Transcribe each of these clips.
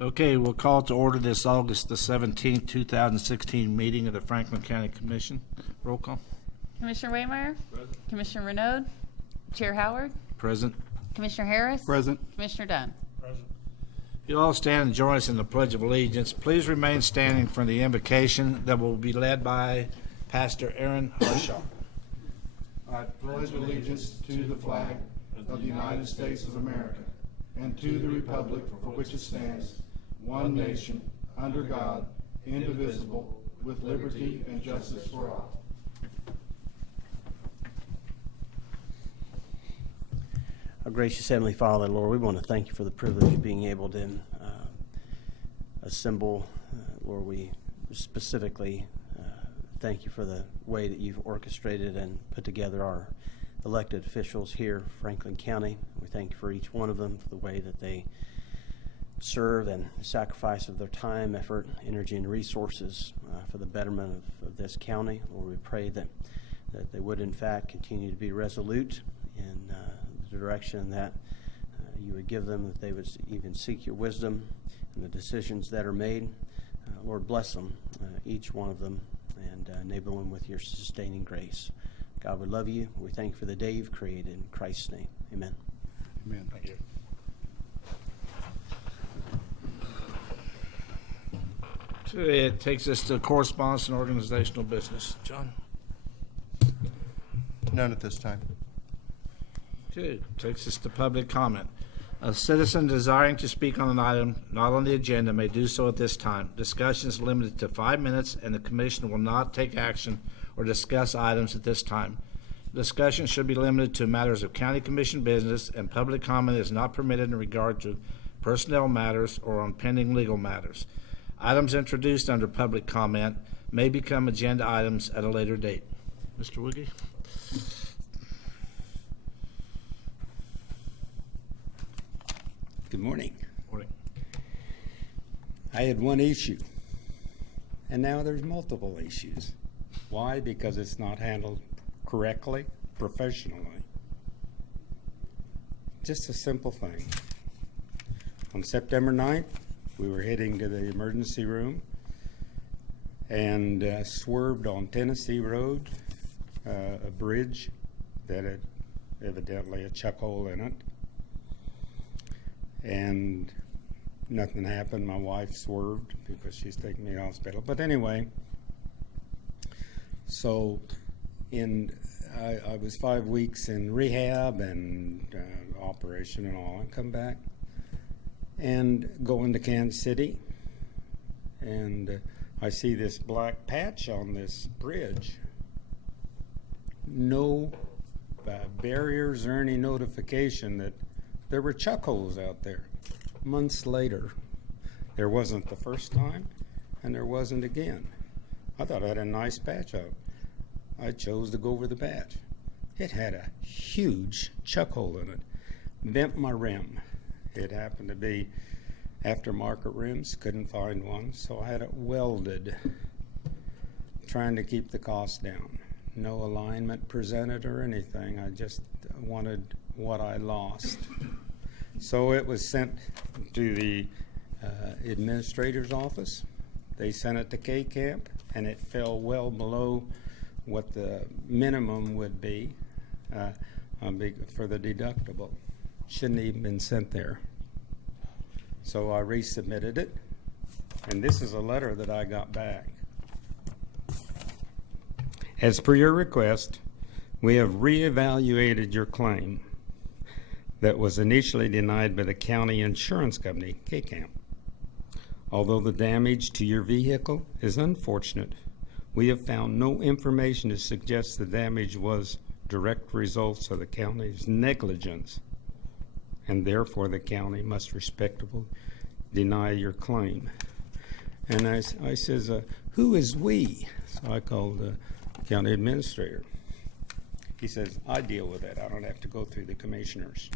Okay, we'll call to order this August the 17th, 2016 meeting of the Franklin County Commission. Roll call. Commissioner Waymire? Present. Commissioner Renaud? Chair Howard? Present. Commissioner Harris? Present. Commissioner Dunn? You all stand and join us in the Pledge of Allegiance. Please remain standing for the invocation that will be led by Pastor Aaron Harshaw. I pledge allegiance to the flag of the United States of America and to the republic for which it stands, one nation, under God, indivisible, with liberty and justice for all. Our gracious Heavenly Father, Lord, we want to thank you for the privilege of being able to assemble. Lord, we specifically thank you for the way that you've orchestrated and put together our elected officials here, Franklin County. We thank you for each one of them, for the way that they serve and sacrifice of their time, effort, energy, and resources for the betterment of this county. Lord, we pray that they would, in fact, continue to be resolute in the direction that you would give them, that they would even seek your wisdom in the decisions that are made. Lord, bless them, each one of them, and enable them with your sustaining grace. God, we love you. We thank you for the day you've created. In Christ's name, amen. Amen. Thank you. Today it takes us to correspondence and organizational business. John? None at this time. Okay, takes us to public comment. A citizen desiring to speak on an item not on the agenda may do so at this time. Discussion is limited to 5 minutes, and the commission will not take action or discuss items at this time. Discussion should be limited to matters of county commission business, and public comment is not permitted in regard to personnel matters or on pending legal matters. Items introduced under public comment may become agenda items at a later date. Mr. Woogie? Good morning. Morning. I had one issue, and now there's multiple issues. Why? Because it's not handled correctly, professionally. Just a simple thing. On September 9th, we were heading to the emergency room and swerved on Tennessee Road, a bridge that had evidently a chuck hole in it. And nothing happened. My wife swerved because she's taking me to the hospital. But anyway, so I was 5 weeks in rehab and operation and all. I come back and go into Kansas City, and I see this black patch on this bridge. No barriers or any notification that there were chuck holes out there. Months later, there wasn't the first time, and there wasn't again. I thought I had a nice patch up. I chose to go over the patch. It had a huge chuck hole in it. Bent my rim. It happened to be aftermarket rims. Couldn't find one, so I had it welded, trying to keep the cost down. No alignment presented or anything. I just wanted what I lost. So it was sent to the administrator's office. They sent it to K-Camp, and it fell well below what the minimum would be for the deductible. Shouldn't even been sent there. So I resubmitted it, and this is a letter that I got back. As per your request, we have reevaluated your claim that was initially denied by the county insurance company, K-Camp. Although the damage to your vehicle is unfortunate, we have found no information to suggest the damage was direct results of the county's negligence, and therefore the county must respectably deny your claim. And I says, who is we? So I called the county administrator. He says, I deal with that. I don't have to go through the commissioners.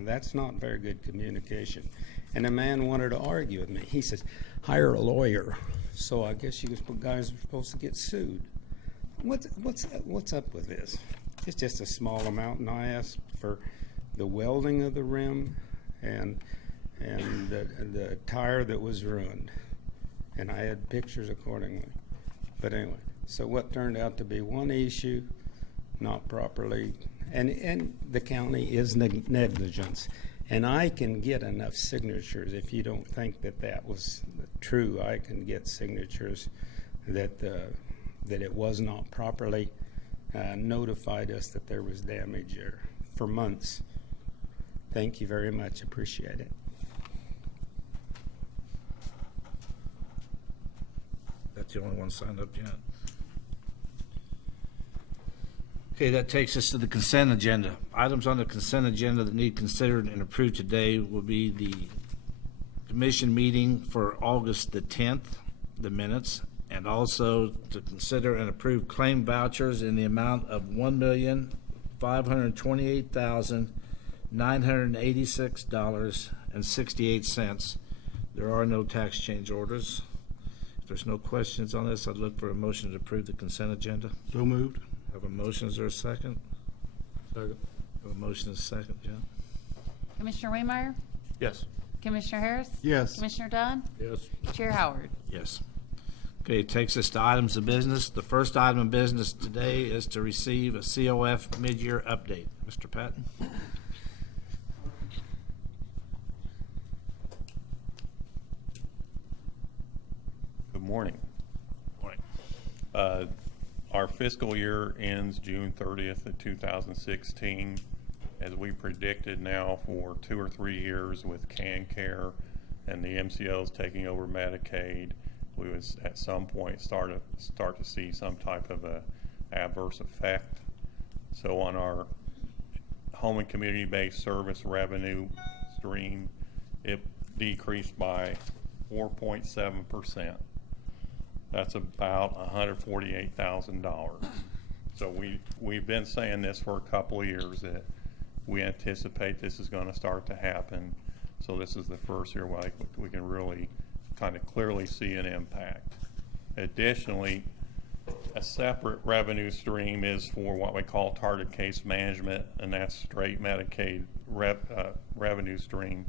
That's not very good communication. And the man wanted to argue with me. He says, hire a lawyer. So I guess you guys are supposed to get sued. What's up with this? It's just a small amount, and I asked for the welding of the rim and and the tire that was ruined. And I had pictures accordingly. But anyway, so what turned out to be one issue, not properly, and the county is negligence. And I can get enough signatures. If you don't think that that was true, I can get signatures that it was not properly notified us that there was damage there for months. Thank you very much. Appreciate it. That's the only one signed up yet. Okay, that takes us to the consent agenda. Items on the consent agenda that need considered and approved today will be the commission meeting for August the 10th, the minutes, and also to consider and approve claim vouchers in the amount of $1,528,986.68. There are no tax change orders. If there's no questions on this, I'd look for a motion to approve the consent agenda. So moved. Have a motion, is there a second? Second. Have a motion, is a second, Jim? Commissioner Waymire? Yes. Commissioner Harris? Yes. Commissioner Dunn? Yes. Chair Howard? Yes. Okay, it takes us to items of business. The first item of business today is to receive a COF mid-year update. Mr. Patton? Good morning. Morning. Our fiscal year ends June 30th of 2016. As we predicted now for 2 or 3 years with CanCare and the MCOs taking over Medicaid, we would at some point start to see some type of a adverse effect. So on our home and community-based service revenue stream, it decreased by 4.7%. That's about $148,000. So we've been saying this for a couple of years that we anticipate this is going to start to happen. So this is the first year we can really kind of clearly see an impact. Additionally, a separate revenue stream is for what we call target case management, and that's straight Medicaid revenue stream,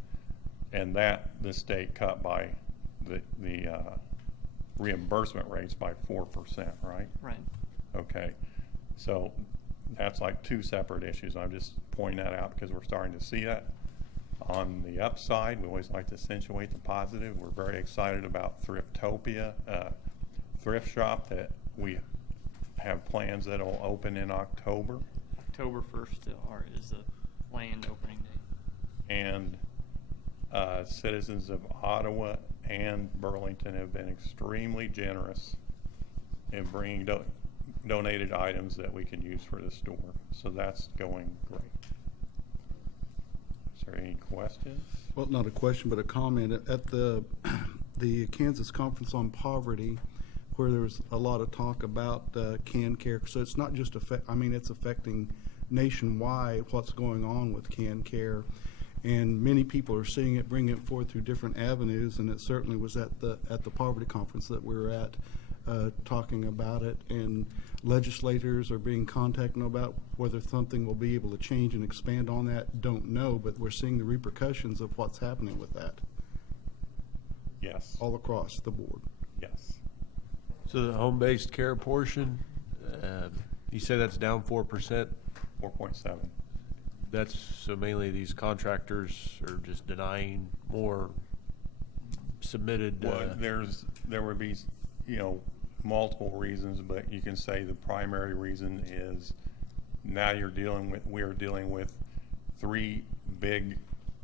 and that the state cut by the reimbursement rates by 4%, right? Right. Okay, so that's like 2 separate issues. I'm just pointing that out because we're starting to see that. On the upside, we always like to accentuate the positive. We're very excited about Thriftopia, thrift shop that we have plans that will open in October. October 1st is the planned opening date. And citizens of Ottawa and Burlington have been extremely generous in bringing donated items that we can use for the store. So that's going great. Is there any questions? Well, not a question, but a comment. At the Kansas Conference on Poverty, where there was a lot of talk about CanCare, so it's not just it's affecting nationwide what's going on with CanCare, and many people are seeing it, bringing it forth through different avenues, and it certainly was at the poverty conference that we were at, talking about it, and legislators are being contacted about whether something will be able to change and expand on that. Don't know, but we're seeing the repercussions of what's happening with that Yes. all across the board. Yes. So the home-based care portion, you say that's down 4%? 4.7. That's, so mainly these contractors are just denying more submitted. Well, there would be, multiple reasons, but you can say the primary reason is now we are dealing with 3 big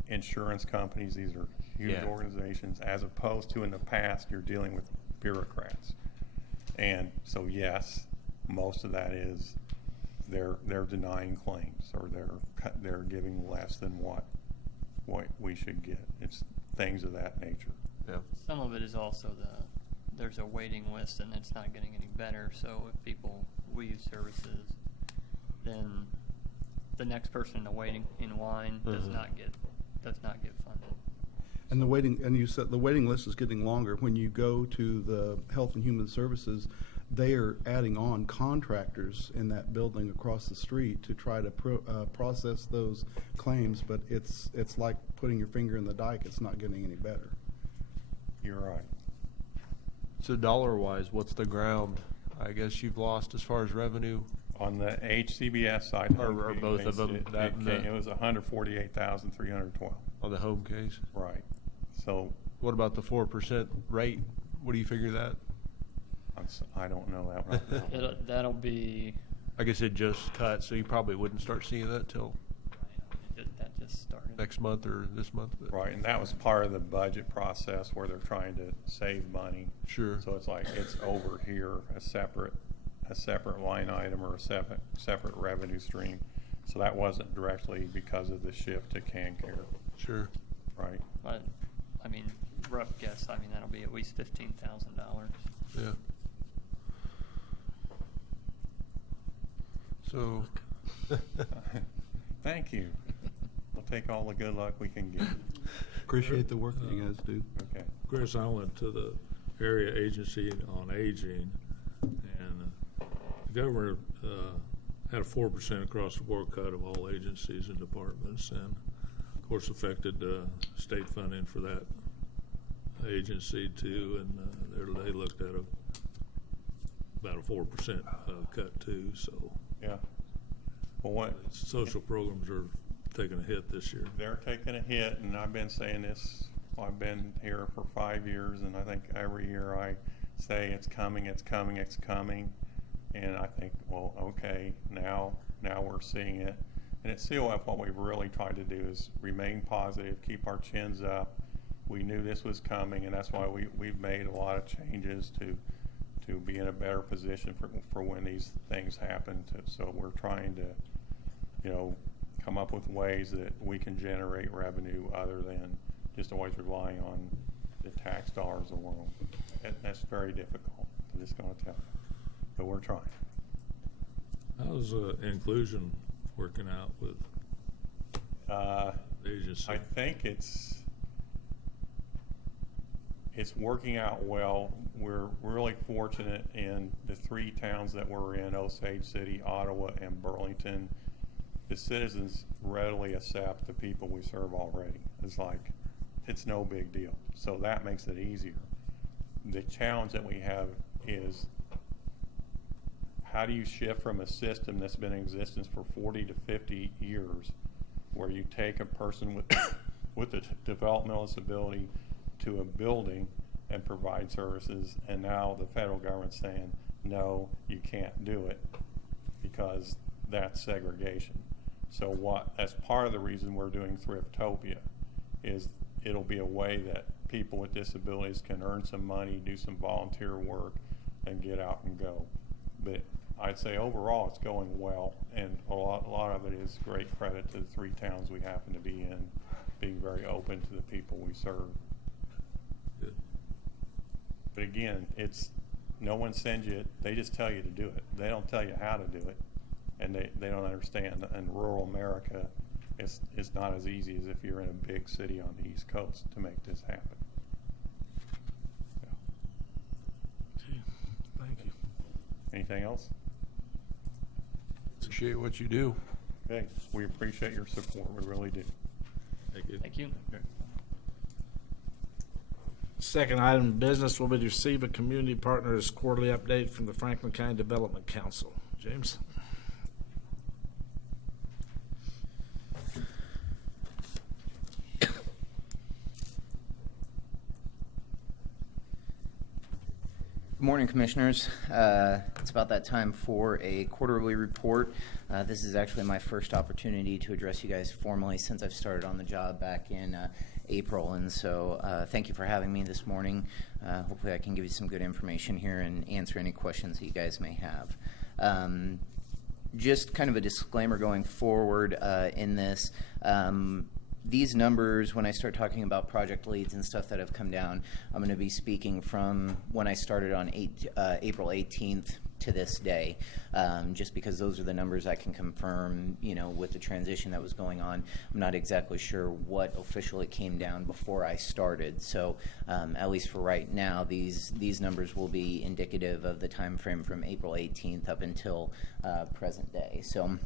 insurance companies. These are huge Yeah. organizations, as opposed to in the past you're dealing with bureaucrats. And so yes, most of that is they're denying claims, or they're giving less than what we should get. It's things of that nature. Yeah. Some of it is also there's a waiting list and it's not getting any better. So if people leave services, then the next person in line does not get funded. And you said the waiting list is getting longer. When you go to the Health and Human Services, they are adding on contractors in that building across the street to try to process those claims, but it's like putting your finger in the dike. It's not getting any better. You're right. So dollar-wise, what's the ground, I guess, you've lost as far as revenue? On the HCBS side. Or both of them, that and the- It was 148,312. On the home case? Right. So What about the 4% rate? What do you figure that? I don't know that right now. That'll be, I guess it just cut, so you probably wouldn't start seeing that till that just started. next month or this month. But Right, and that was part of the budget process where they're trying to save money. Sure. So it's like, it's over here, a separate line item or a separate revenue stream. So that wasn't directly because of the shift to CanCare, Sure. right? But, I mean, rough guess, I mean, that'll be at least $15,000. Yeah. So, Thank you. We'll take all the good luck we can get. Appreciate the work that you guys do. Okay. Chris, I went to the area agency on aging, and the governor had a 4% across the board cut of all agencies and departments, and of course affected state funding for that agency too, and they looked at about a 4% cut too. So Yeah. Well, what, social programs are taking a hit this year. they're taking a hit, and I've been saying this, I've been here for 5 years, and I think every year I say it's coming, it's coming, it's coming. And I think, well, okay, now we're seeing it. And at COF, what we've really tried to do is remain positive, keep our chins up. We knew this was coming, and that's why we've made a lot of changes to be in a better position for when these things happen. So we're trying to, come up with ways that we can generate revenue other than just always relying on the tax dollars alone. That's very difficult, I'm just going to tell you. But we're trying. How's inclusion working out with the agency? I think it's working out well. We're really fortunate in the 3 towns that we're in, Osage City, Ottawa, and Burlington. The citizens readily accept the people we serve already. It's no big deal. So that makes it easier. The challenge that we have is, how do you shift from a system that's been in existence for 40 to 50 years, where you take a person with a developmental disability to a building and provide services, and now the federal government's saying, no, you can't do it because that's segregation. So as part of the reason we're doing Thriftopia is it'll be a way that people with disabilities can earn some money, do some volunteer work, and get out and go. But I'd say overall it's going well, and a lot of it is great credit to the 3 towns we happen to be in, being very open to the people we serve. Good. But again, no one sends you it, they just tell you to do it. They don't tell you how to do it, and they don't understand. In rural America, it's not as easy as if you're in a big city on the East Coast to make this happen. Yeah. thank you. Anything else? Appreciate what you do. Okay, we appreciate your support, we really do. Thank you. Thank you. Okay. Second item of business will be to receive a community partners quarterly update from the Franklin County Development Council. James? Good morning, Commissioners. It's about that time for a quarterly report. This is actually my first opportunity to address you guys formally since I've started on the job back in April, and so thank you for having me this morning. Hopefully I can give you some good information here and answer any questions that you guys may have. Just kind of a disclaimer going forward in this. These numbers, when I start talking about project leads and stuff that have come down, I'm going to be speaking from when I started on April 18th to this day, just because those are the numbers I can confirm, with the transition that was going on. I'm not exactly sure what officially came down before I started. So at least for right now, these numbers will be indicative of the time frame from April 18th up until present day. So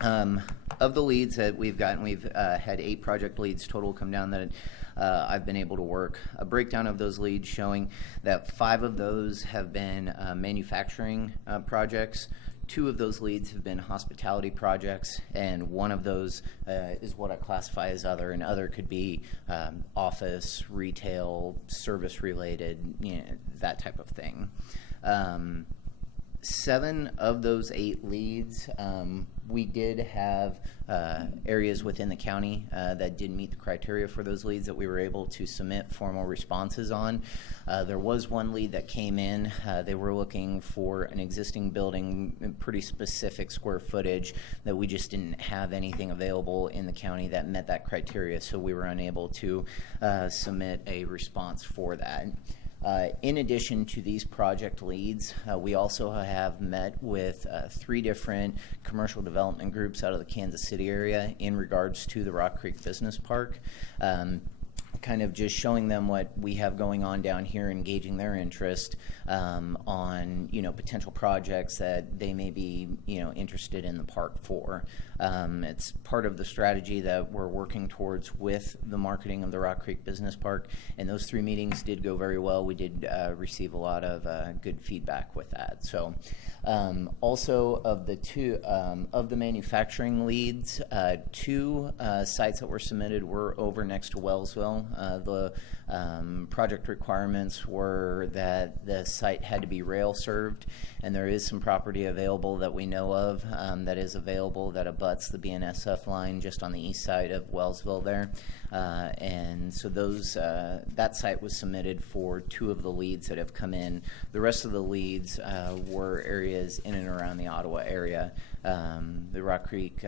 of the leads that we've gotten, we've had 8 project leads total come down that I've been able to work. A breakdown of those leads showing that 5 of those have been manufacturing projects. 2 of those leads have been hospitality projects, and 1 of those is what I classify as other, and other could be office, retail, service related, that type of thing. 7 of those 8 leads, we did have areas within the county that did meet the criteria for those leads that we were able to submit formal responses on. There was 1 lead that came in. They were looking for an existing building, pretty specific square footage, that we just didn't have anything available in the county that met that criteria, so we were unable to submit a response for that. In addition to these project leads, we also have met with 3 different commercial development groups out of the Kansas City area in regards to the Rock Creek Business Park. Kind of just showing them what we have going on down here, engaging their interest on potential projects that they may be interested in the park for. It's part of the strategy that we're working towards with the marketing of the Rock Creek Business Park, and those 3 meetings did go very well. We did receive a lot of good feedback with that. So also of the 2 of the manufacturing leads, 2 sites that were submitted were over next to Wellsville. The project requirements were that the site had to be rail served, and there is some property available that we know of that is available that abuts the BNSF line just on the east side of Wellsville there. And so that site was submitted for 2 of the leads that have come in. The rest of the leads were areas in and around the Ottawa area. The Rock Creek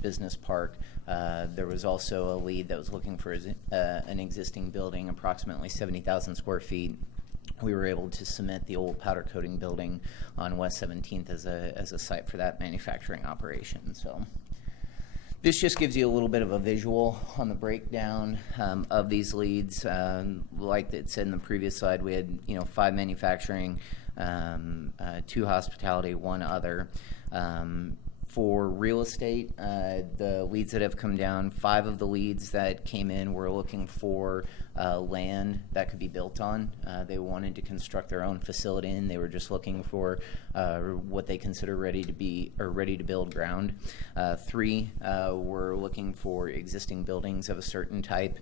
Business Park, there was also a lead that was looking for an existing building, approximately 70,000 square feet. We were able to submit the old powder coating building on West 17th as a site for that manufacturing operation. So this just gives you a little bit of a visual on the breakdown of these leads. Like it said in the previous slide, we had 5 manufacturing, 2 hospitality, 1 other. For real estate, the leads that have come down, 5 of the leads that came in were looking for land that could be built on. They wanted to construct their own facility, and they were just looking for what they consider ready to build ground. 3 were looking for existing buildings of a certain type.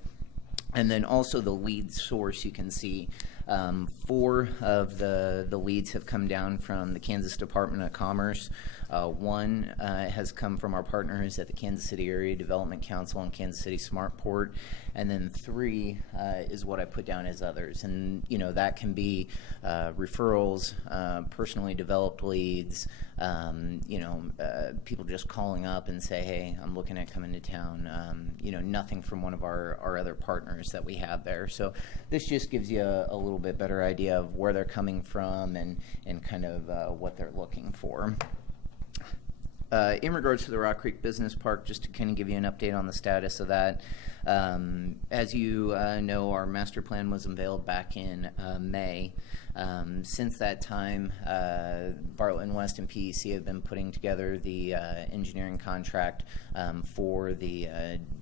And then also the lead source, you can see 4 of the leads have come down from the Kansas Department of Commerce. 1 has come from our partners at the Kansas City Area Development Council and Kansas City Smartport. And then 3 is what I put down as others. And, that can be referrals, personally developed leads, people just calling up and say, hey, I'm looking at coming to town. Nothing from one of our other partners that we have there. So this just gives you a little bit better idea of where they're coming from and kind of what they're looking for. In regards to the Rock Creek Business Park, just to kind of give you an update on the status of that, as you know, our master plan was unveiled back in May. Since that time, Bartlett & West and PEC have been putting together the engineering contract for the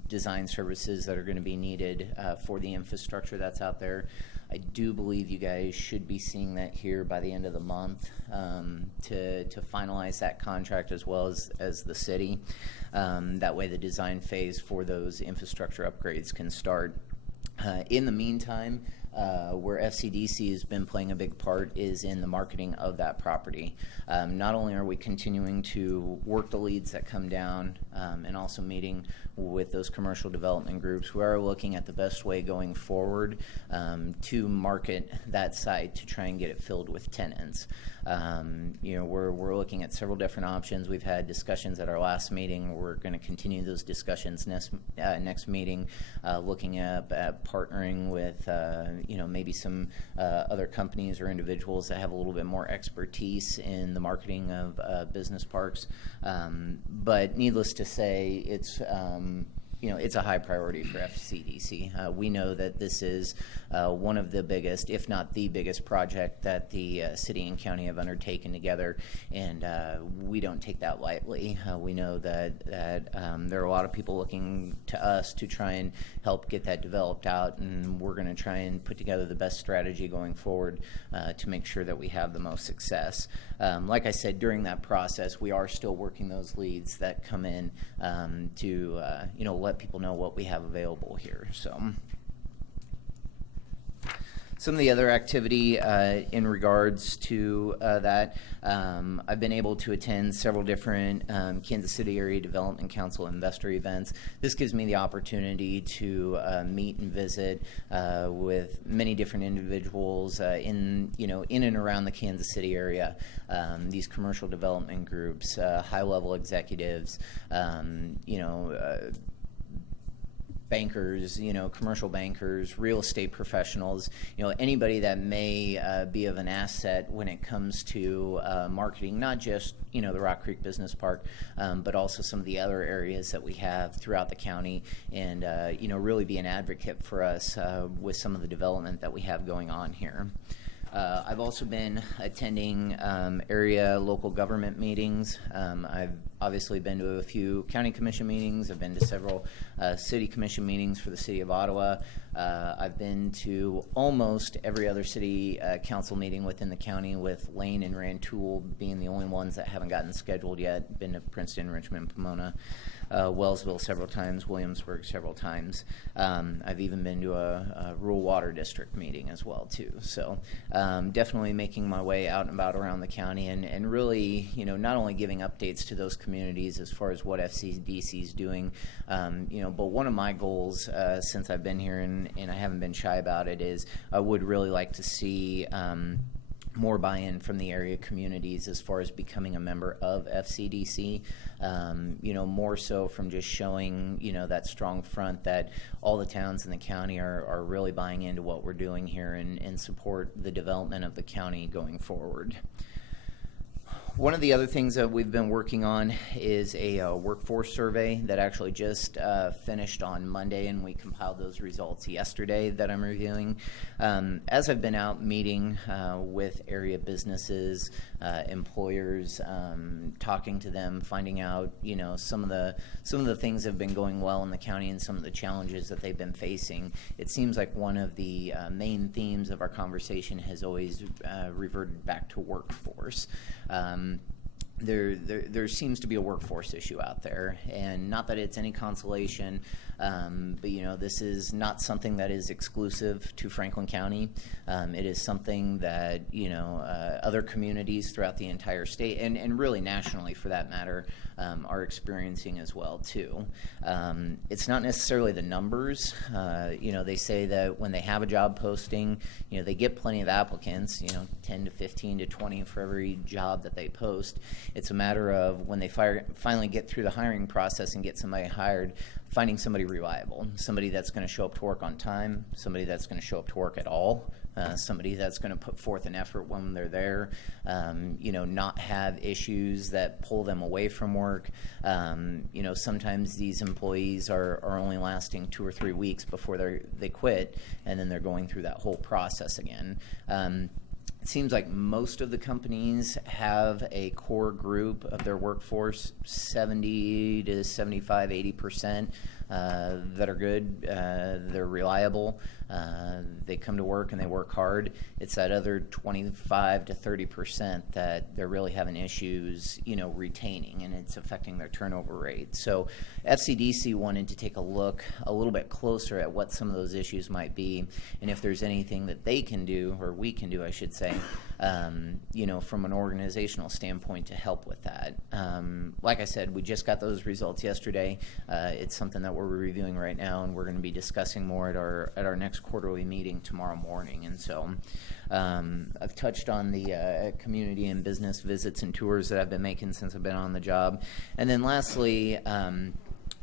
design services that are going to be needed for the infrastructure that's out there. I do believe you guys should be seeing that here by the end of the month to finalize that contract as well as the city. That way the design phase for those infrastructure upgrades can start. In the meantime, where FCDC has been playing a big part is in the marketing of that property. Not only are we continuing to work the leads that come down and also meeting with those commercial development groups, we are looking at the best way going forward to market that site to try and get it filled with tenants. We're looking at several different options. We've had discussions at our last meeting. We're going to continue those discussions next meeting, looking at partnering with maybe some other companies or individuals that have a little bit more expertise in the marketing of business parks. But needless to say, it's it's a high priority for FCDC. We know that this is one of the biggest, if not the biggest project that the city and county have undertaken together, and we don't take that lightly. We know that there are a lot of people looking to us to try and help get that developed out, and we're going to try and put together the best strategy going forward to make sure that we have the most success. Like I said, during that process, we are still working those leads that come in to let people know what we have available here. So some of the other activity in regards to that, I've been able to attend several different Kansas City Area Development Council investor events. This gives me the opportunity to meet and visit with many different individuals in and around the Kansas City area. These commercial development groups, high-level executives, bankers, commercial bankers, real estate professionals, anybody that may be of an asset when it comes to marketing, not just, the Rock Creek Business Park, but also some of the other areas that we have throughout the county, and, really be an advocate for us with some of the development that we have going on here. I've also been attending area local government meetings. I've obviously been to a few county commission meetings. I've been to several city commission meetings for the city of Ottawa. I've been to almost every other city council meeting within the county, with Lane and Rantoul being the only ones that haven't gotten scheduled yet. Been to Princeton, Richmond, Pomona, Wellsville several times, Williamsburg several times. I've even been to a rural water district meeting as well too. So definitely making my way out and about around the county, and really, not only giving updates to those communities as far as what FCDC is doing, but one of my goals since I've been here, and I haven't been shy about it, is I would really like to see more buy-in from the area communities as far as becoming a member of FCDC, more so from just showing, that strong front that all the towns in the county are really buying into what we're doing here and support the development of the county going forward. One of the other things that we've been working on is a workforce survey that actually just finished on Monday, and we compiled those results yesterday that I'm reviewing. As I've been out meeting with area businesses, employers, talking to them, finding out, some of the things that have been going well in the county and some of the challenges that they've been facing, it seems like one of the main themes of our conversation has always reverted back to workforce. There seems to be a workforce issue out there, and not that it's any consolation, but this is not something that is exclusive to Franklin County. It is something that other communities throughout the entire state, and really nationally for that matter, are experiencing as well too. It's not necessarily the numbers. They say that when they have a job posting, they get plenty of applicants, 10 to 15 to 20 for every job that they post. It's a matter of when they finally get through the hiring process and get somebody hired, finding somebody reliable, somebody that's going to show up to work on time, somebody that's going to show up to work at all, somebody that's going to put forth an effort when they're there, not have issues that pull them away from work. Sometimes these employees are only lasting 2 or 3 weeks before they quit, and then they're going through that whole process again. It seems like most of the companies have a core group of their workforce, 70 to 75, 80%, that are good, they're reliable, they come to work and they work hard. It's that other 25 to 30% that they're really having issues, retaining, and it's affecting their turnover rate. So FCDC wanted to take a look a little bit closer at what some of those issues might be, and if there's anything that they can do, or we can do, I should say, from an organizational standpoint to help with that. Like I said, we just got those results yesterday. It's something that we're reviewing right now, and we're going to be discussing more at our next quarterly meeting tomorrow morning. And so I've touched on the community and business visits and tours that I've been making since I've been on the job. And then lastly,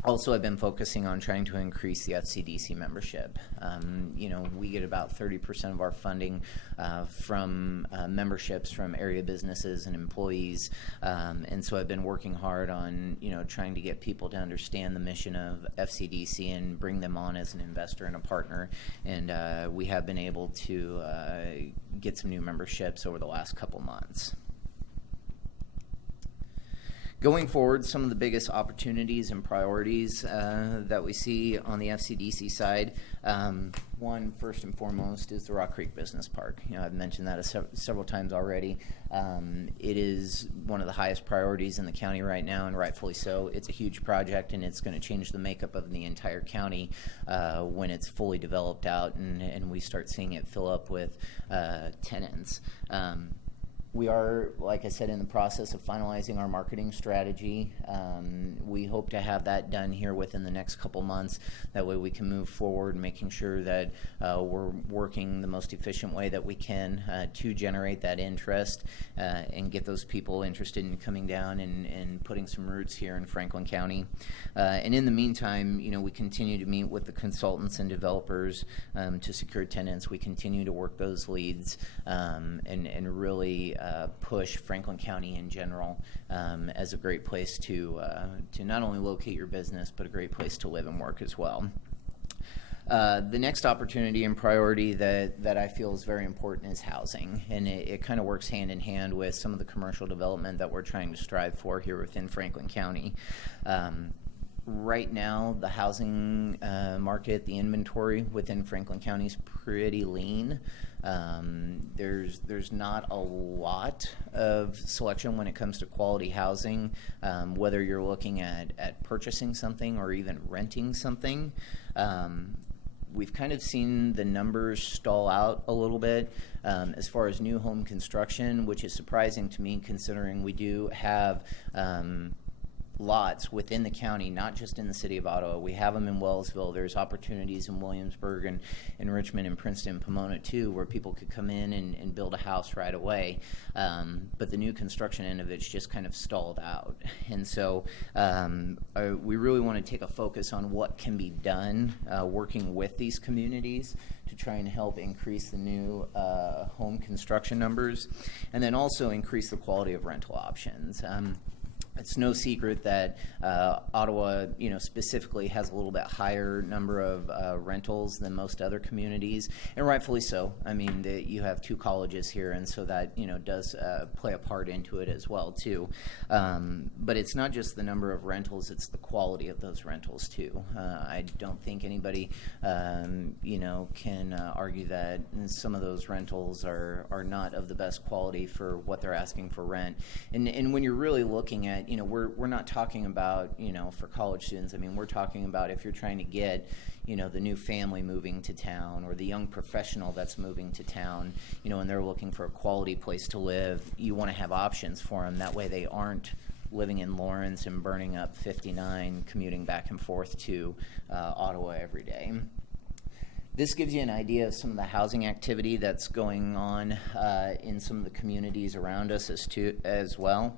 Also, I've been focusing on trying to increase the FCDC membership. We get about 30% of our funding from memberships from area businesses and employees. And so I've been working hard on, trying to get people to understand the mission of FCDC and bring them on as an investor and a partner. And we have been able to get some new memberships over the last couple months. Going forward, some of the biggest opportunities and priorities that we see on the FCDC side, one, first and foremost, is the Rock Creek Business Park. I've mentioned that several times already. It is one of the highest priorities in the county right now, and rightfully so. It's a huge project, and it's going to change the makeup of the entire county when it's fully developed out and we start seeing it fill up with tenants. We are, like I said, in the process of finalizing our marketing strategy. We hope to have that done here within the next couple months. That way we can move forward, making sure that we're working the most efficient way that we can to generate that interest and get those people interested in coming down and putting some roots here in Franklin County. And in the meantime, we continue to meet with the consultants and developers to secure tenants. We continue to work those leads and really push Franklin County in general as a great place to not only locate your business, but a great place to live and work as well. The next opportunity and priority that I feel is very important is housing, and it kind of works hand in hand with some of the commercial development that we're trying to strive for here within Franklin County. Right now, the housing market, the inventory within Franklin County is pretty lean. There's not a lot of selection when it comes to quality housing, whether you're looking at purchasing something or even renting something. We've kind of seen the numbers stall out a little bit as far as new home construction, which is surprising to me considering we do have lots within the county, not just in the city of Ottawa. We have them in Wellsville. There's opportunities in Williamsburg and Richmond and Princeton, Pomona too, where people could come in and build a house right away. But the new construction end of it's just kind of stalled out. And so we really want to take a focus on what can be done working with these communities to try and help increase the new home construction numbers, and then also increase the quality of rental options. It's no secret that Ottawa, specifically has a little bit higher number of rentals than most other communities, and rightfully so. I mean, you have two colleges here, and so that does play a part into it as well too. But it's not just the number of rentals; it's the quality of those rentals too. I don't think anybody, can argue that some of those rentals are not of the best quality for what they're asking for rent. And when you're really looking at we're not talking about, for college students. I mean, we're talking about if you're trying to get, the new family moving to town or the young professional that's moving to town, and they're looking for a quality place to live. You want to have options for them. That way they aren't living in Lawrence and burning up 59, commuting back and forth to Ottawa every day. This gives you an idea of some of the housing activity that's going on in some of the communities around us as well.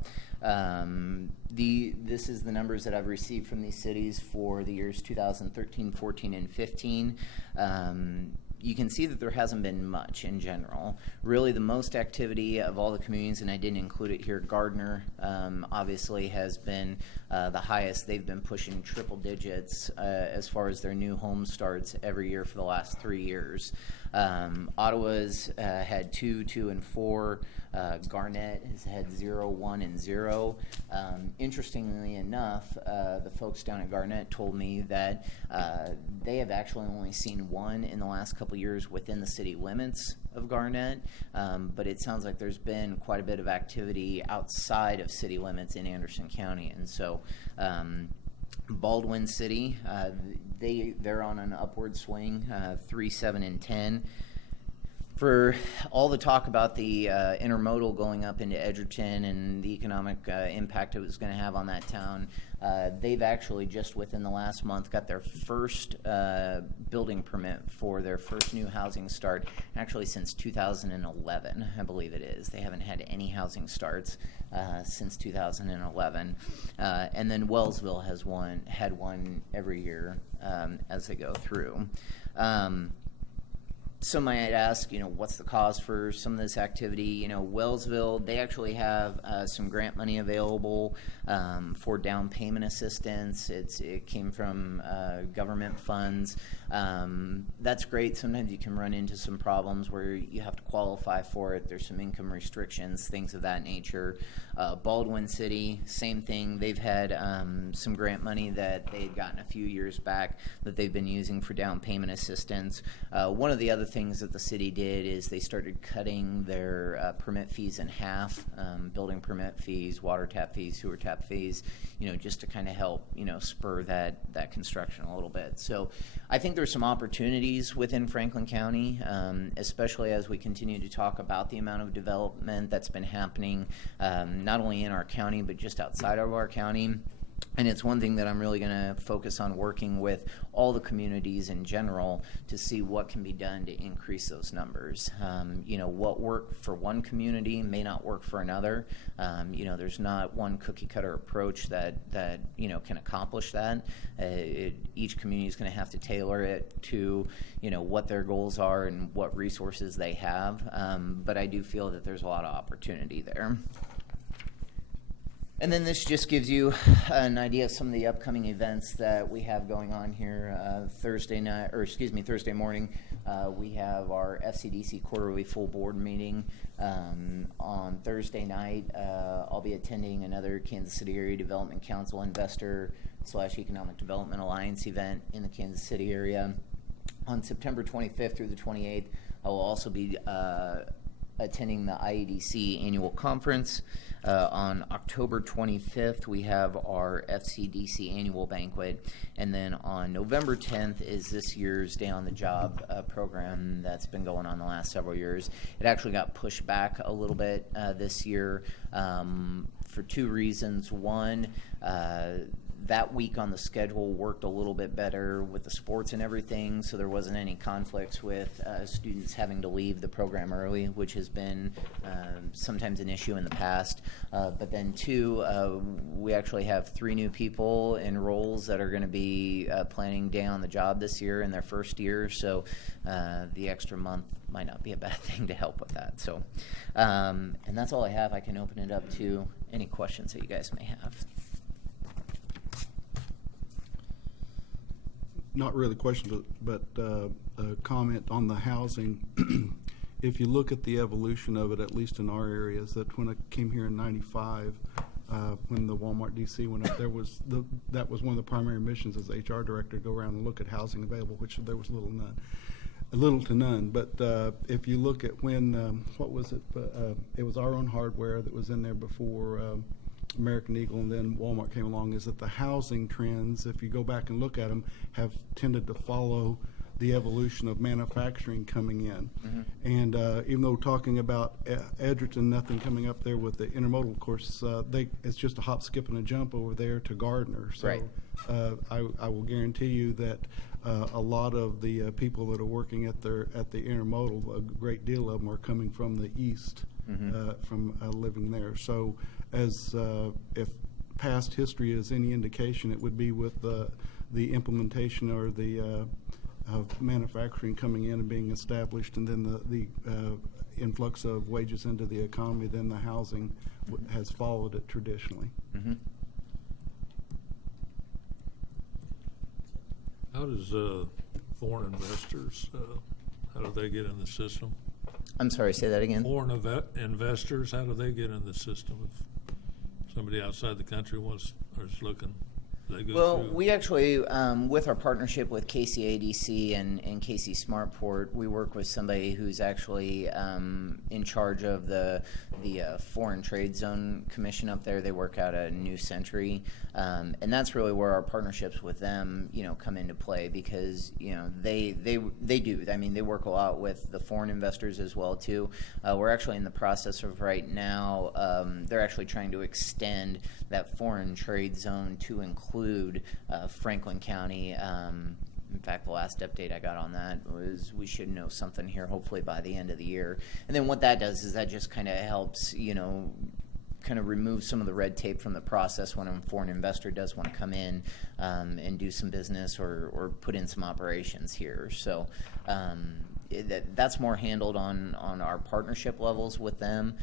This is the numbers that I've received from these cities for the years 2013, 14, and 15. You can see that there hasn't been much in general. Really, the most activity of all the communities, and I didn't include it here, Gardner obviously has been the highest. They've been pushing triple digits as far as their new home starts every year for the last 3 years. Ottawa's had 2, 2, and 4. Garnett has had 0, 1, and 0. Interestingly enough, the folks down at Garnett told me that they have actually only seen one in the last couple years within the city limits of Garnett, but it sounds like there's been quite a bit of activity outside of city limits in Anderson County. And so Baldwin City, they're on an upward swing, 3, 7, and 10. for all the talk about the intermodal going up into Edgerton and the economic impact it was going to have on that town, they've actually just within the last month got their first building permit for their first new housing start, actually since 2011, I believe it is. They haven't had any housing starts since 2011. And then Wellsville has had one every year as they go through. Some might ask, what's the cause for some of this activity? Wellsville, they actually have some grant money available for down payment assistance. It came from government funds. That's great. Sometimes you can run into some problems where you have to qualify for it. There's some income restrictions, things of that nature. Baldwin City, same thing. They've had some grant money that they had gotten a few years back that they've been using for down payment assistance. One of the other things that the city did is they started cutting their permit fees in half, building permit fees, water tap fees, sewer tap fees, just to kind of help, spur that construction a little bit. So I think there's some opportunities within Franklin County, especially as we continue to talk about the amount of development that's been happening, not only in our county, but just outside of our county. And it's one thing that I'm really going to focus on working with all the communities in general to see what can be done to increase those numbers. What worked for one community may not work for another. There's not one cookie cutter approach that can accomplish that. Each community is going to have to tailor it to what their goals are and what resources they have. But I do feel that there's a lot of opportunity there. And then this just gives you an idea of some of the upcoming events that we have going on here. Thursday morning, we have our FCDC quarterly full board meeting. On Thursday night, I'll be attending another Kansas City Area Development Council Investor/Economic Development Alliance event in the Kansas City area. On September 25th through the 28th, I will also be attending the IEDC annual conference. On October 25th, we have our FCDC annual banquet. And then on November 10th is this year's Day on the Job program that's been going on the last several years. It actually got pushed back a little bit this year for two reasons. One, that week on the schedule worked a little bit better with the sports and everything, so there wasn't any conflicts with students having to leave the program early, which has been sometimes an issue in the past. But then two, we actually have 3 new people in roles that are going to be planning Day on the Job this year in their first year, so the extra month might not be a bad thing to help with that. So, and that's all I have. I can open it up to any questions that you guys may have. Not really a question, but a comment on the housing. If you look at the evolution of it, at least in our areas, that when I came here in '95, when the Walmart DC went up, that was one of the primary missions as HR director, to go around and look at housing available, which there was little to none. But if you look at when, what was it? It was Our Own Hardware that was in there before American Eagle, and then Walmart came along. Is that the housing trends, if you go back and look at them, have tended to follow the evolution of manufacturing coming in. Mm-hmm. And even though we're talking about Edgerton, nothing coming up there with the intermodal, of course, it's just a hop, skip, and a jump over there to Gardner. So right. I will guarantee you that a lot of the people that are working at the intermodal, a great deal of them are coming from the east, mm-hmm. From living there. So as if past history is any indication, it would be with the implementation or the of manufacturing coming in and being established, and then the influx of wages into the economy, then the housing has followed it traditionally. Mm-hmm. How does foreign investors, how do they get in the system? I'm sorry, say that again. Foreign investors, how do they get in the system? If somebody outside the country is looking, they go Well, through? we actually, with our partnership with KCADC and KC Smartport, we work with somebody who's actually in charge of the Foreign Trade Zone Commission up there. They work out at New Century, and that's really where our partnerships with them, come into play because they do. I mean, they work a lot with the foreign investors as well too. We're actually in the process of right now. They're actually trying to extend that foreign trade zone to include Franklin County. In fact, the last update I got on that was we should know something here hopefully by the end of the year. And then what that does is that just kind of helps, kind of remove some of the red tape from the process when a foreign investor does want to come in and do some business or put in some operations here. So that's more handled on our partnership levels with them.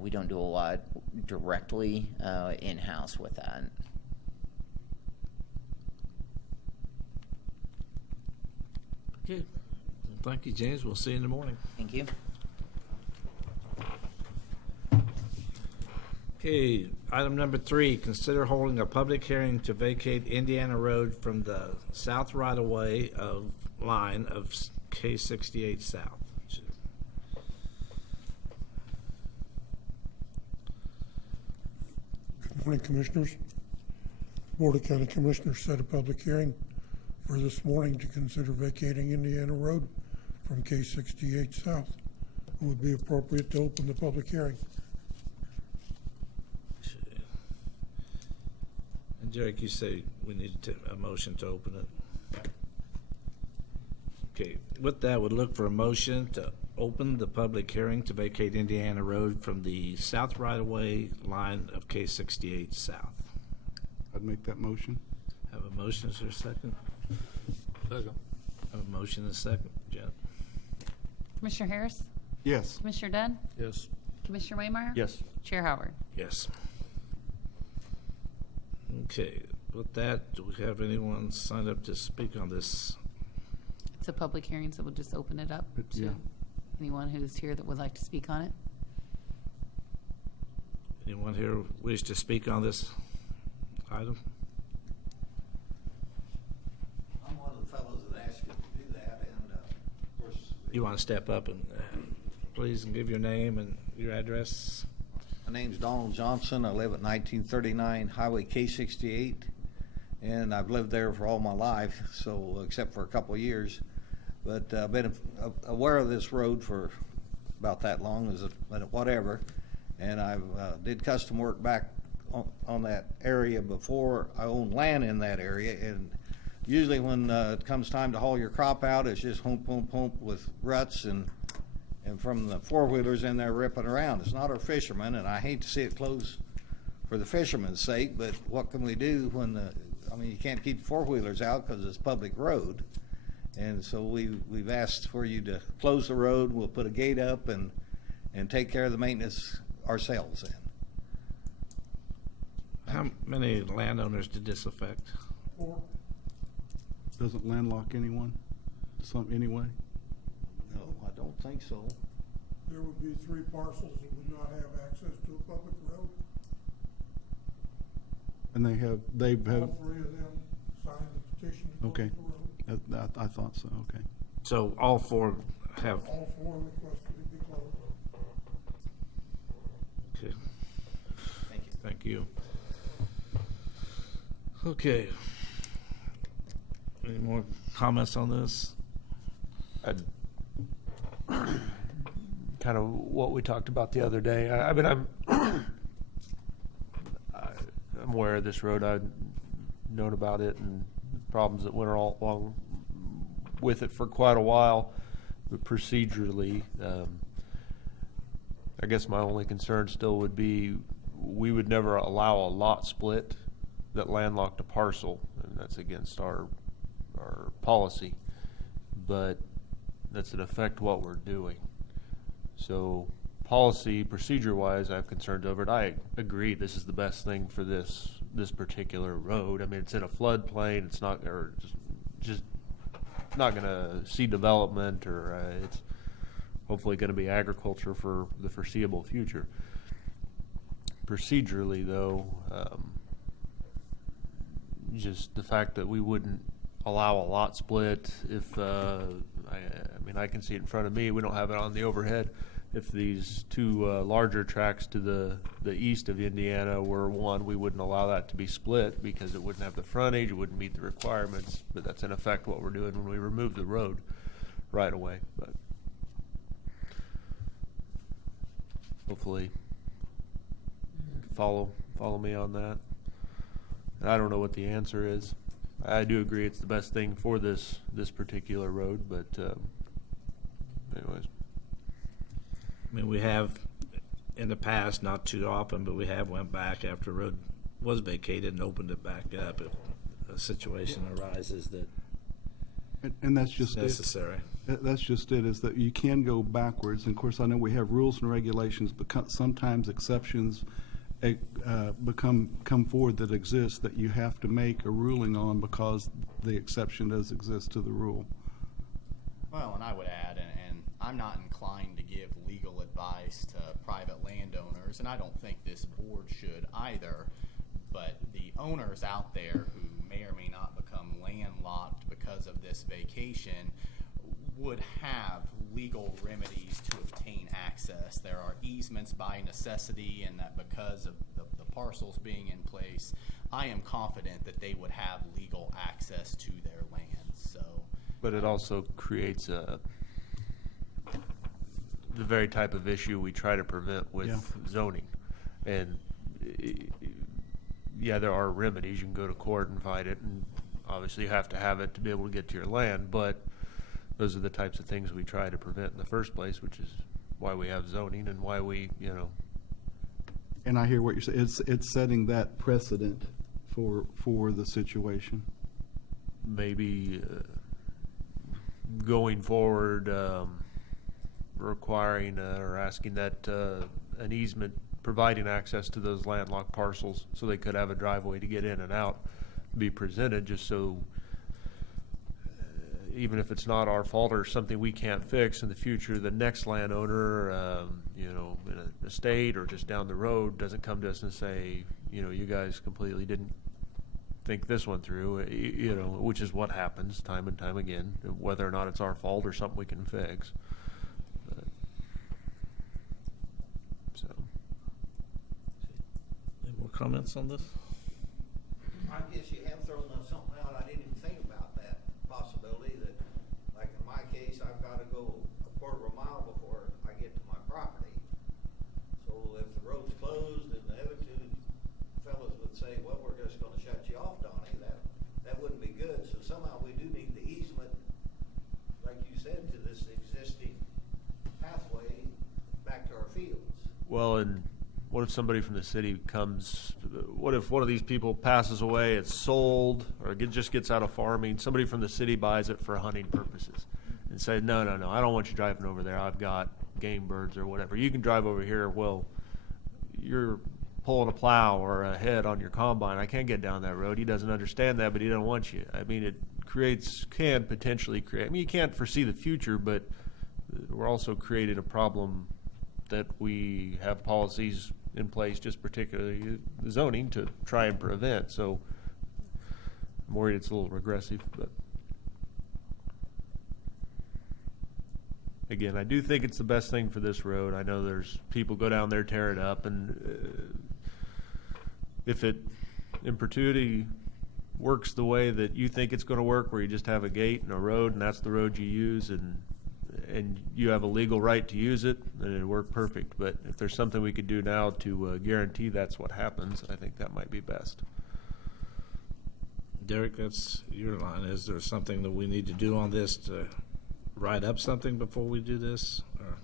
We don't do a lot directly in-house with that. Okay. Thank you, James. We'll see you in the morning. Thank you. Okay, item number 3, consider holding a public hearing to vacate Indiana Road from the south right-of-way of line of K68 South. Good morning, Commissioners. Board of County Commissioners set a public hearing for this morning to consider vacating Indiana Road from K68 South. It would be appropriate to open the public hearing. And Derek, you say we need a motion to open it. Okay, with that, we'd look for a motion to open the public hearing to vacate Indiana Road from the south right-of-way line of K68 South. I'd make that motion. Have a motion, is there a second? Second. Have a motion and a second, Jen. Commissioner Harris? Yes. Commissioner Dunn? Yes. Commissioner Waymire? Yes. Chair Howard? Yes. Okay, with that, do we have anyone signed up to speak on this? It's a public hearing, so we'll just open it up Yeah. to anyone who's here that would like to speak on it. Anyone here wish to speak on this item? I'm one of the fellows that asked you to do that, and of course. You want to step up and please and give your name and your address? My name's Donald Johnson. I live at 1939 Highway K68, and I've lived there for all my life, so except for a couple of years. But I've been aware of this road for about that long, but whatever. And I did custom work back on that area before I owned land in that area. And usually when it comes time to haul your crop out, it's just hump, hump, hump with ruts and from the four-wheelers in there ripping around. It's not our fishermen, and I hate to see it close for the fishermen's sake, but what can we do when you can't keep the four-wheelers out because it's public road. And so we've asked for you to close the road. We'll put a gate up and take care of the maintenance ourselves then. How many landowners did this affect? Doesn't landlock anyone? Anyway? No, I don't think so. There would be 3 parcels that would not have access to a public road. And they've All 3 of them signed the petition to close Okay. the road. I thought so, okay. So all 4 have, All 4 requested it be closed. okay, Thank you. thank you. Okay. Any more comments on this? Kind of what we talked about the other day. I'm aware of this road. I've known about it and the problems that went all along with it for quite a while. But procedurally, I guess my only concern still would be we would never allow a lot split that landlocked a parcel, and that's against our policy. But that's in effect what we're doing. So policy, procedure-wise, I have concerns over it. I agree this is the best thing for this particular road. I mean, it's in a floodplain. It's not, or just not going to see development, or it's hopefully going to be agriculture for the foreseeable future. Procedurally, though, just the fact that we wouldn't allow a lot split if, I mean, I can see it in front of me, we don't have it on the overhead. If these two larger tracks to the east of Indiana were one, we wouldn't allow that to be split because it wouldn't have the frontage, it wouldn't meet the requirements, but that's in effect what we're doing when we remove the road right away. But hopefully follow me on that. And I don't know what the answer is. I do agree it's the best thing for this particular road, but anyways. I mean, we have in the past, not too often, but we have went back after the road was vacated and opened it back up if a situation arises that And that's just is necessary. That's just it, is that you can go backwards. And of course, I know we have rules and regulations, but sometimes exceptions come forward that exist that you have to make a ruling on because the exception does exist to the rule. Well, and I would add, and I'm not inclined to give legal advice to private landowners, and I don't think this board should either, but the owners out there who may or may not become landlocked because of this vacation would have legal remedies to obtain access. There are easements by necessity, and that because of the parcels being in place, I am confident that they would have legal access to their lands. So, But it also creates the very type of issue we try to prevent with zoning. And yeah, there are remedies. You can go to court and fight it, and obviously you have to have it to be able to get to your land, but those are the types of things we try to prevent in the first place, which is why we have zoning and why we, And I hear what you're saying. It's setting that precedent for the situation. maybe going forward, requiring or asking that an easement providing access to those landlocked parcels so they could have a driveway to get in and out be presented, just so even if it's not our fault or something we can't fix in the future, the next landowner, in an estate or just down the road doesn't come to us and say, you guys completely didn't think this one through, which is what happens time and time again, whether or not it's our fault or something we can fix. Any more comments on this? I guess you have thrown something out. I didn't even think about that possibility that, like in my case, I've got to go a quarter of a mile before I get to my property. So if the road's closed, and the other two fellas would say, well, we're just going to shut you off, Donnie, that wouldn't be good. So somehow we do need the easement, like you said, to this existing pathway back to our fields. Well, and what if somebody from the city comes, what if one of these people passes away, it's sold, or just gets out of farming, somebody from the city buys it for hunting purposes and say, no, I don't want you driving over there, I've got game birds or whatever. You can drive over here. Well, you're pulling a plow or a head on your combine. I can't get down that road. He doesn't understand that, but he doesn't want you. I mean, it can potentially create, you can't foresee the future, but we're also creating a problem that we have policies in place, just particularly the zoning, to try and prevent. So I'm worried it's a little regressive, but again, I do think it's the best thing for this road. I know there's people go down there, tear it up, and if it in perpetuity works the way that you think it's going to work, where you just have a gate and a road, and that's the road you use, and you have a legal right to use it, then it'd work perfect. But if there's something we could do now to guarantee that's what happens, I think that might be best. Derek, that's your line. Is there something that we need to do on this to write up something before we do this? Or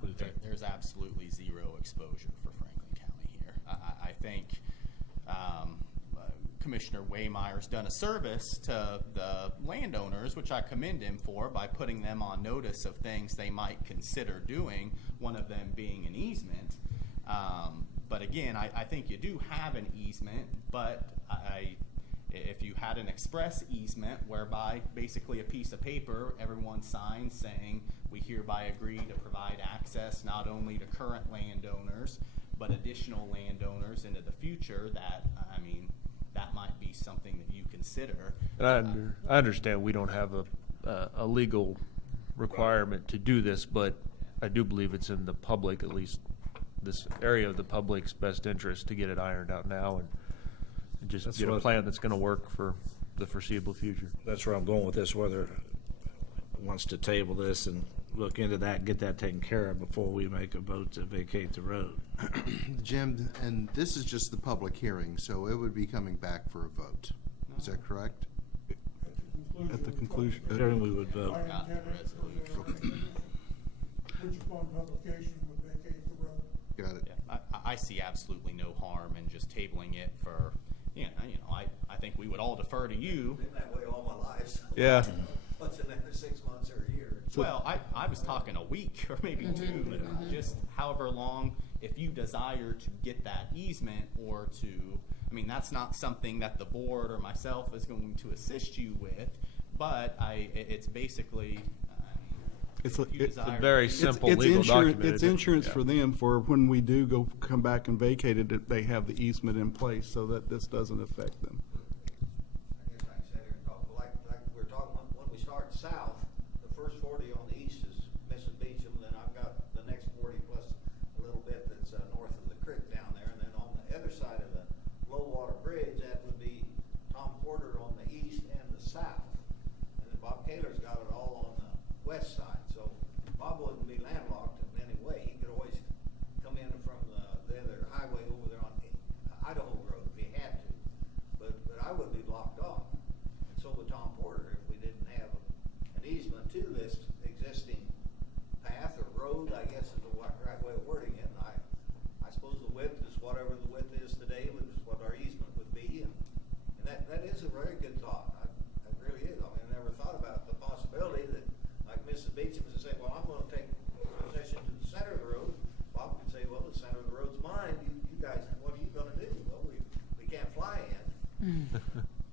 what do you think? There's absolutely zero exposure for Franklin County here. I think Commissioner Waymeyer's done a service to the landowners, which I commend him for, by putting them on notice of things they might consider doing, one of them being an easement. But again, I think you do have an easement, but if you had an express easement whereby basically a piece of paper everyone signs saying we hereby agree to provide access not only to current landowners but additional landowners into the future, that might be something that you consider. And I understand we don't have a legal requirement to do this, but I do believe it's in the public, at least this area of the public's best interest, to get it ironed out now and just That's get a what- plan that's going to work for the foreseeable future. That's where I'm going with this, whether it wants to table this and look into that and get that taken care of before we make a vote to vacate the road. Jim, and this is just the public hearing, so it would be coming back for a vote. Is that correct? At the conclusion. Hearing, we would vote. Not the resolution. Which upon publication would vacate the road. Got it. Yeah, I see absolutely no harm in just tabling it for, I think we would all defer to you. Been that way all my life. So Yeah. what's in there, 6 months or a year? Well, I was talking a week or maybe two, just however long, if you desire to get that easement or to, I mean, that's not something that the board or myself is going to assist you with, but it's basically, It's if you desire. a very simple legal document. It's insurance for them for when we do come back and vacate it, that they have the easement in place so that this doesn't affect them. I guess I can sit here and talk, like we're talking, when we start south, the first 40 on the east is Mrs. Beecham, then I've got the next 40 plus a little bit that's north of the creek down there, and then on the other side of the low water bridge, that would be Tom Porter on the east and the south. And then Bob Kaler's got it all on the west side, so Bob wouldn't be landlocked in any way. He could always come in from the other highway over there on Idaho Road if he had to. But I would be blocked off, and so would Tom Porter if we didn't have an easement to this existing path or road, I guess is the right way of wording it. And I suppose the width is whatever the width is today, which is what our easement would be, and that is a very good thought. It really is. I mean, I never thought about the possibility that, like Mrs. Beecham would say, well, I'm going to take possession to the center of the road. Bob could say, well, the center of the road's mine. You guys, what are you going to do? Well, we can't fly in.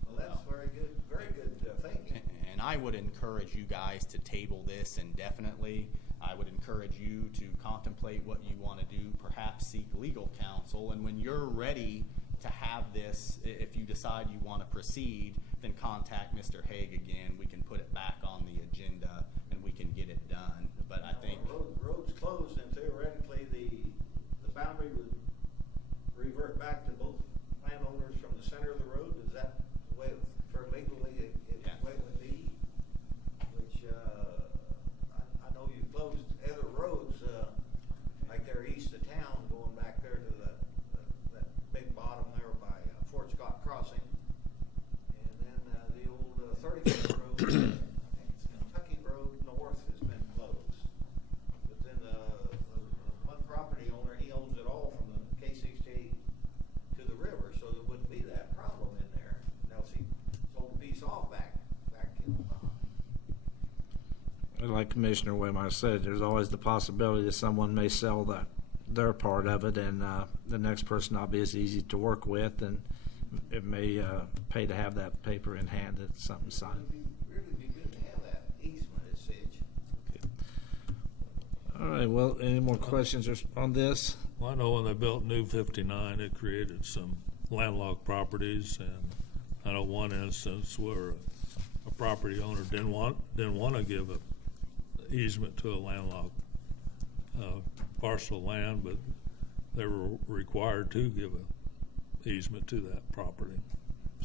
Well, that's very good thinking. And I would encourage you guys to table this indefinitely. I would encourage you to contemplate what you want to do, perhaps seek legal counsel, and when you're ready to have this, if you decide you want to proceed, then contact Mr. Haig again. We can put it back on the agenda and we can get it done. But I think Road's closed, and theoretically, the boundary would revert back to both landowners from the center of the road. Is that the way, for legally, the way it would be? Which, I know you've closed other roads, like they're east of town, going back there to that big bottom there by Fort Scott Crossing. And then the old 35th Road, I think it's Kentucky Road North has been closed. But then one property owner, he owns it all from the K68 to the river, so there wouldn't be that problem in there. Now, he sold a piece off back Like Commissioner Waymire said, there's always the possibility that someone may sell their part of it, and the next person not be as easy to work with, and it may pay to have that paper in hand and something signed. Really be good to have that easement at Sidge. All right, well, any more questions on this? Well, I know when they built New 59, it created some landlocked properties, and I know one instance where a property owner didn't want to give a easement to a landlocked parcel of land, but they were required to give a easement to that property.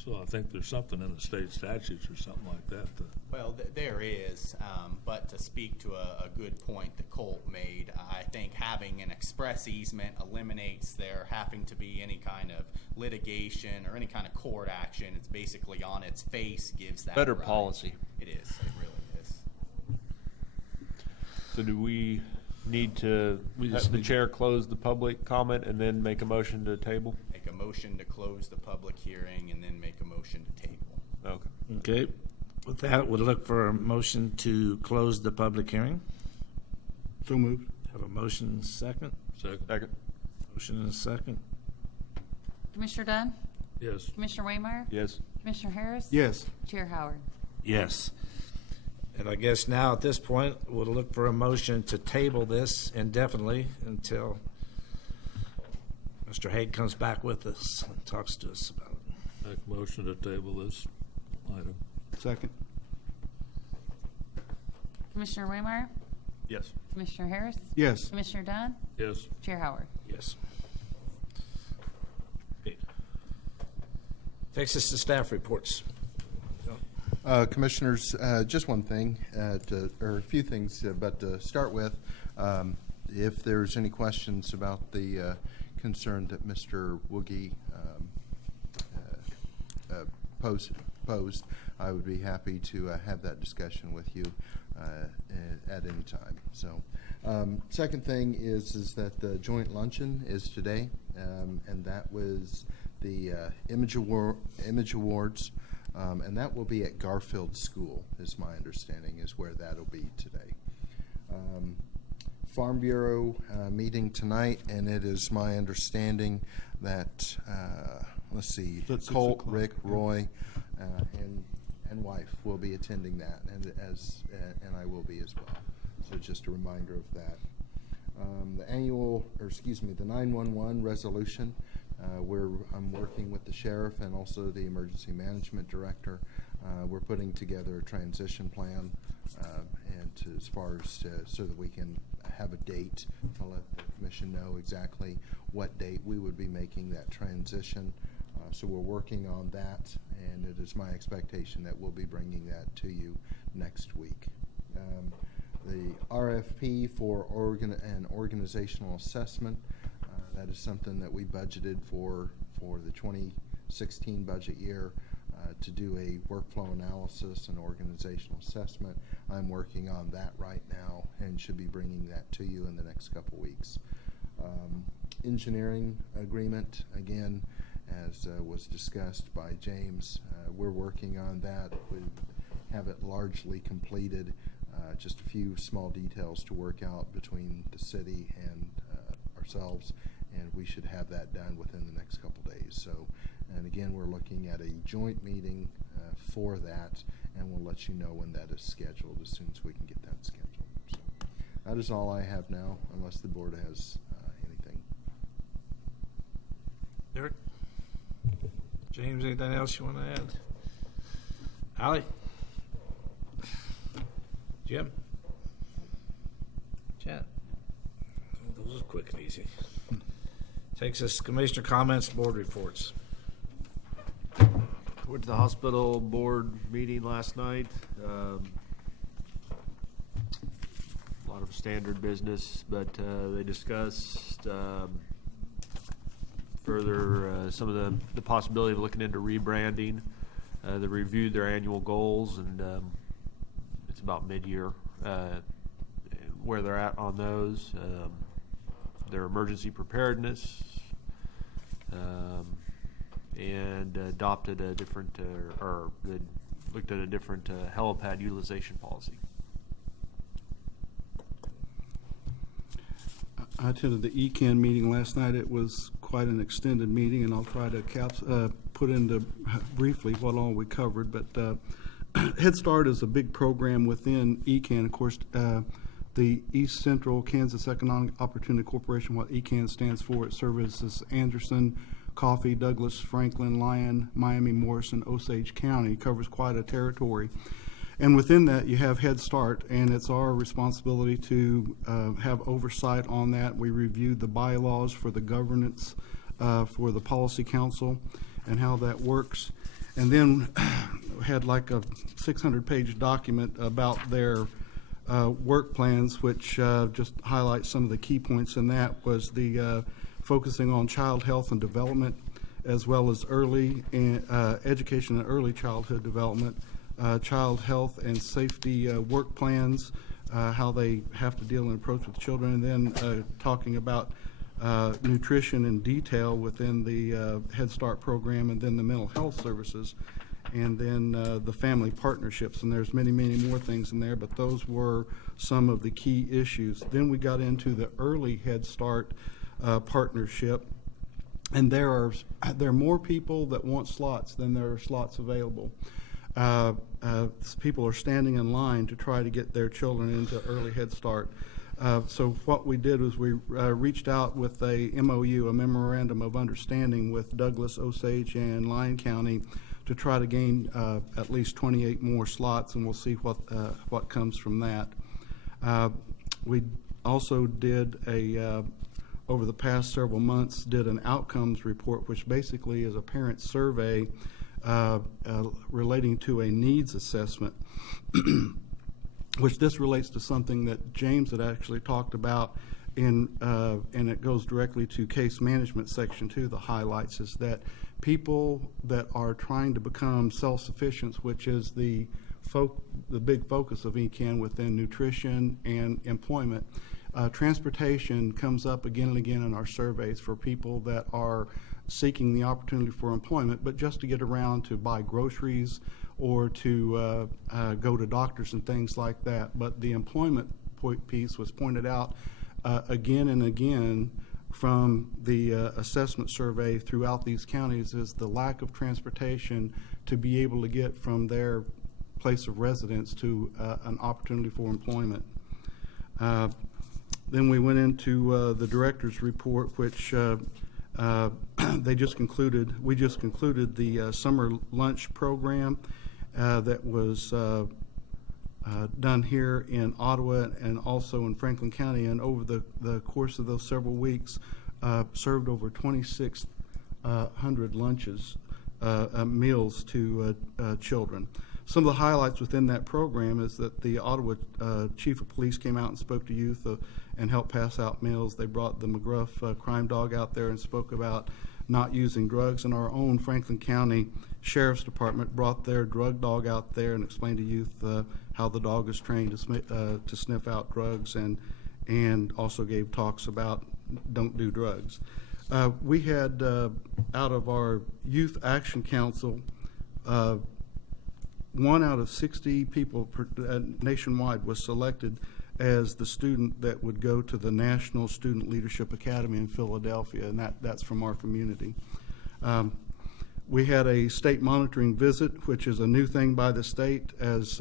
So I think there's something in the state statutes or something like that. Well, there is, but to speak to a good point that Colt made, I think having an express easement eliminates there having to be any kind of litigation or any kind of court action. It's basically on its face gives that Better right. policy. It is. It really is. So do we need to have the chair close the public comment and then make a motion to table? Make a motion to close the public hearing and then make a motion to table. Okay. Okay, with that, we'll look for a motion to close the public hearing. So moved. Have a motion second? Second. Motion and a second. Commissioner Dunn? Yes. Commissioner Waymire? Yes. Commissioner Harris? Yes. Chair Howard? Yes. And I guess now at this point, we'll look for a motion to table this indefinitely until Mr. Haig comes back with us and talks to us about it. Make a motion to table this item. Second. Commissioner Waymire? Yes. Commissioner Harris? Yes. Commissioner Dunn? Yes. Chair Howard? Yes. Okay. Takes us to staff reports. Commissioners, just one thing, or a few things, but to start with, if there's any questions about the concern that Mr. Woogie posed, I would be happy to have that discussion with you at any time. So, second thing is that the joint luncheon is today, and that was the Image Awards. And that will be at Garfield School, is my understanding, is where that'll be today. Farm Bureau meeting tonight, and it is my understanding that, let's see, Colt, Rick, Roy, and wife will be attending that, and I will be as well. So just a reminder of that. The 911 resolution. I'm working with the sheriff and also the emergency management director. We're putting together a transition plan, as far as so that we can have a date. I'll let the commission know exactly what date we would be making that transition. So we're working on that, and it is my expectation that we'll be bringing that to you next week. The RFP for an organizational assessment. That is something that we budgeted for the 2016 budget year to do a workflow analysis and organizational assessment. I'm working on that right now and should be bringing that to you in the next couple weeks. Engineering agreement, again, as was discussed by James, we're working on that. We have it largely completed. Just a few small details to work out between the city and ourselves, and we should have that done within the next couple days. So, and again, we're looking at a joint meeting for that, and we'll let you know when that is scheduled as soon as we can get that scheduled. So that is all I have now, unless the board has anything. Derek? James, anything else you want to add? Allie? Jim? Jen? Those are quick and easy. Takes us Commissioner comments, board reports. Went to the hospital board meeting last night. A lot of standard business, but they discussed further some of the possibility of looking into rebranding. They reviewed their annual goals, and it's about mid-year where they're at on those. Their emergency preparedness, and adopted a different, or they looked at a different helipad utilization policy. I attended the ECAN meeting last night. It was quite an extended meeting, and I'll try to put into briefly what all we covered. But Head Start is a big program within ECAN. Of course, the East Central Kansas Economic Opportunity Corporation, what ECAN stands for, it services Anderson, Coffee, Douglas, Franklin, Lyon, Miami, Morrison, Osage County. It covers quite a territory. And within that, you have Head Start, and it's our responsibility to have oversight on that. We reviewed the bylaws for the governance for the Policy Council and how that works. And then had like a 600-page document about their work plans, which just highlights some of the key points in that was the focusing on child health and development, as well as early education and early childhood development, child health and safety work plans, how they have to deal and approach with children, and then talking about nutrition in detail within the Head Start program, and then the mental health services, and then the family partnerships. And there's many, many more things in there, but those were some of the key issues. Then we got into the early Head Start partnership, and there are more people that want slots than there are slots available. People are standing in line to try to get their children into early Head Start. So what we did was we reached out with a MOU, a Memorandum of Understanding, with Douglas, Osage, and Lyon County to try to gain at least 28 more slots, and we'll see what comes from that. We also did over the past several months, did an outcomes report, which basically is a parent survey relating to a needs assessment, which this relates to something that James had actually talked about and it goes directly to case management section 2. The highlights is that people that are trying to become self-sufficient, which is the big focus of ECAN within nutrition and employment, transportation comes up again and again in our surveys for people that are seeking the opportunity for employment, but just to get around to buy groceries or to go to doctors and things like that. But the employment piece was pointed out again and again from the assessment survey throughout these counties is the lack of transportation to be able to get from their place of residence to an opportunity for employment. Then we went into the director's report, which we just concluded the summer lunch program that was done here in Ottawa and also in Franklin County, and over the course of those several weeks served over 2,600 lunches, meals to children. Some of the highlights within that program is that the Ottawa Chief of Police came out and spoke to youth and helped pass out meals. They brought the McGruff crime dog out there and spoke about not using drugs, and our own Franklin County Sheriff's Department brought their drug dog out there and explained to youth how the dog is trained to sniff out drugs, and also gave talks about don't do drugs. We had out of our Youth Action Council, 1 out of 60 people nationwide was selected as the student that would go to the National Student Leadership Academy in Philadelphia, and that's from our community. We had a state monitoring visit, which is a new thing by the state. As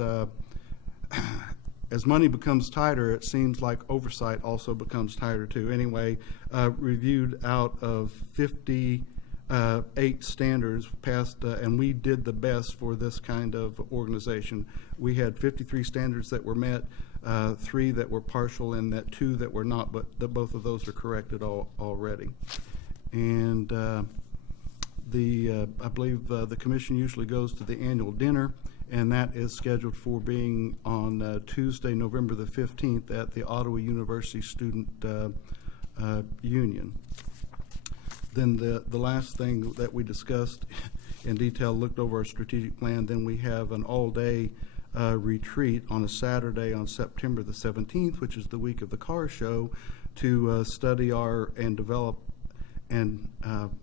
money becomes tighter, it seems like oversight also becomes tighter too. Anyway, reviewed out of 58 standards passed, and we did the best for this kind of organization. We had 53 standards that were met, 3 that were partial, and 2 that were not, but both of those are corrected already. And I believe the commission usually goes to the annual dinner, and that is scheduled for being on Tuesday, November the 15th at the Ottawa University Student Union. Then the last thing that we discussed in detail, looked over our strategic plan. Then we have an all-day retreat on a Saturday on September the 17th, which is the week of the car show, to study and develop and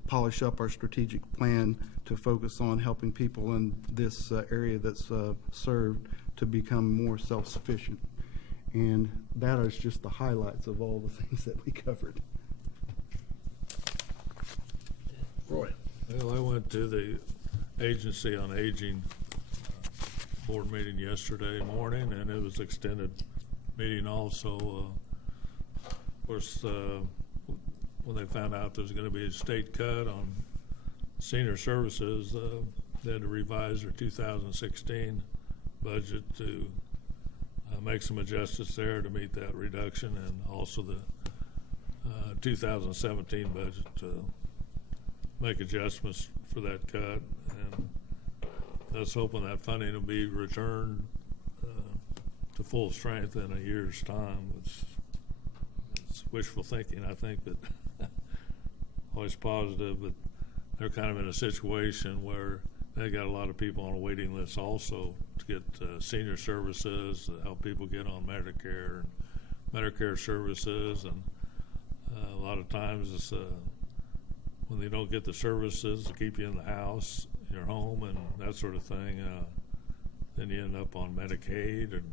polish up our strategic plan to focus on helping people in this area that's served to become more self-sufficient. And that is just the highlights of all the things that we covered. Roy. Well, I went to the Agency on Aging board meeting yesterday morning, and it was extended meeting also. Of course, when they found out there's going to be a state cut on senior services, they had to revise their 2016 budget to make some adjustments there to meet that reduction, and also the 2017 budget to make adjustments for that cut. And let's hoping that funding will be returned to full strength in a year's time. It's wishful thinking, I think, but always positive, but they're kind of in a situation where they got a lot of people on a waiting list also to get senior services, to help people get on Medicare and Medicare services, and a lot of times it's when they don't get the services to keep you in the house, your home, and that sort of thing, then you end up on Medicaid, and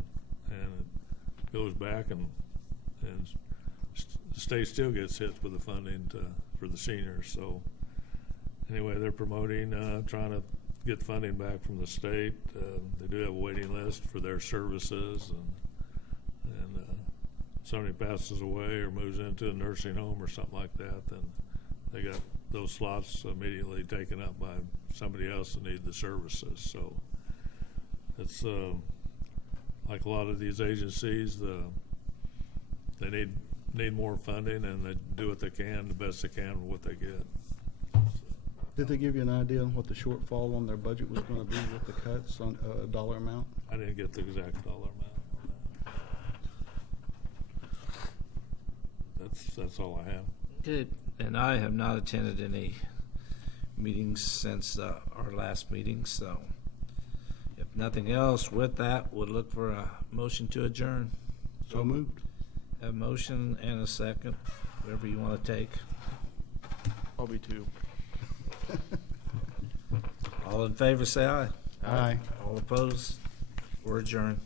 it goes back, and the state still gets hit with the funding for the seniors. So anyway, they're promoting, trying to get funding back from the state. They do have a waiting list for their services, and so somebody passes away or moves into a nursing home or something like that, then they got those slots immediately taken up by somebody else that need the services. So it's like a lot of these agencies, they need more funding, and they do what they can, the best they can with what they get. Did they give you an idea on what the shortfall on their budget was going to be with the cuts on a dollar amount? I didn't get the exact dollar amount on that. That's all I have. Good. And I have not attended any meetings since our last meeting, so if nothing else, with that, we'll look for a motion to adjourn. So moved. A motion and a second, whatever you want to take. I'll be two. All in favor, say aye. Aye. All opposed? We're adjourned.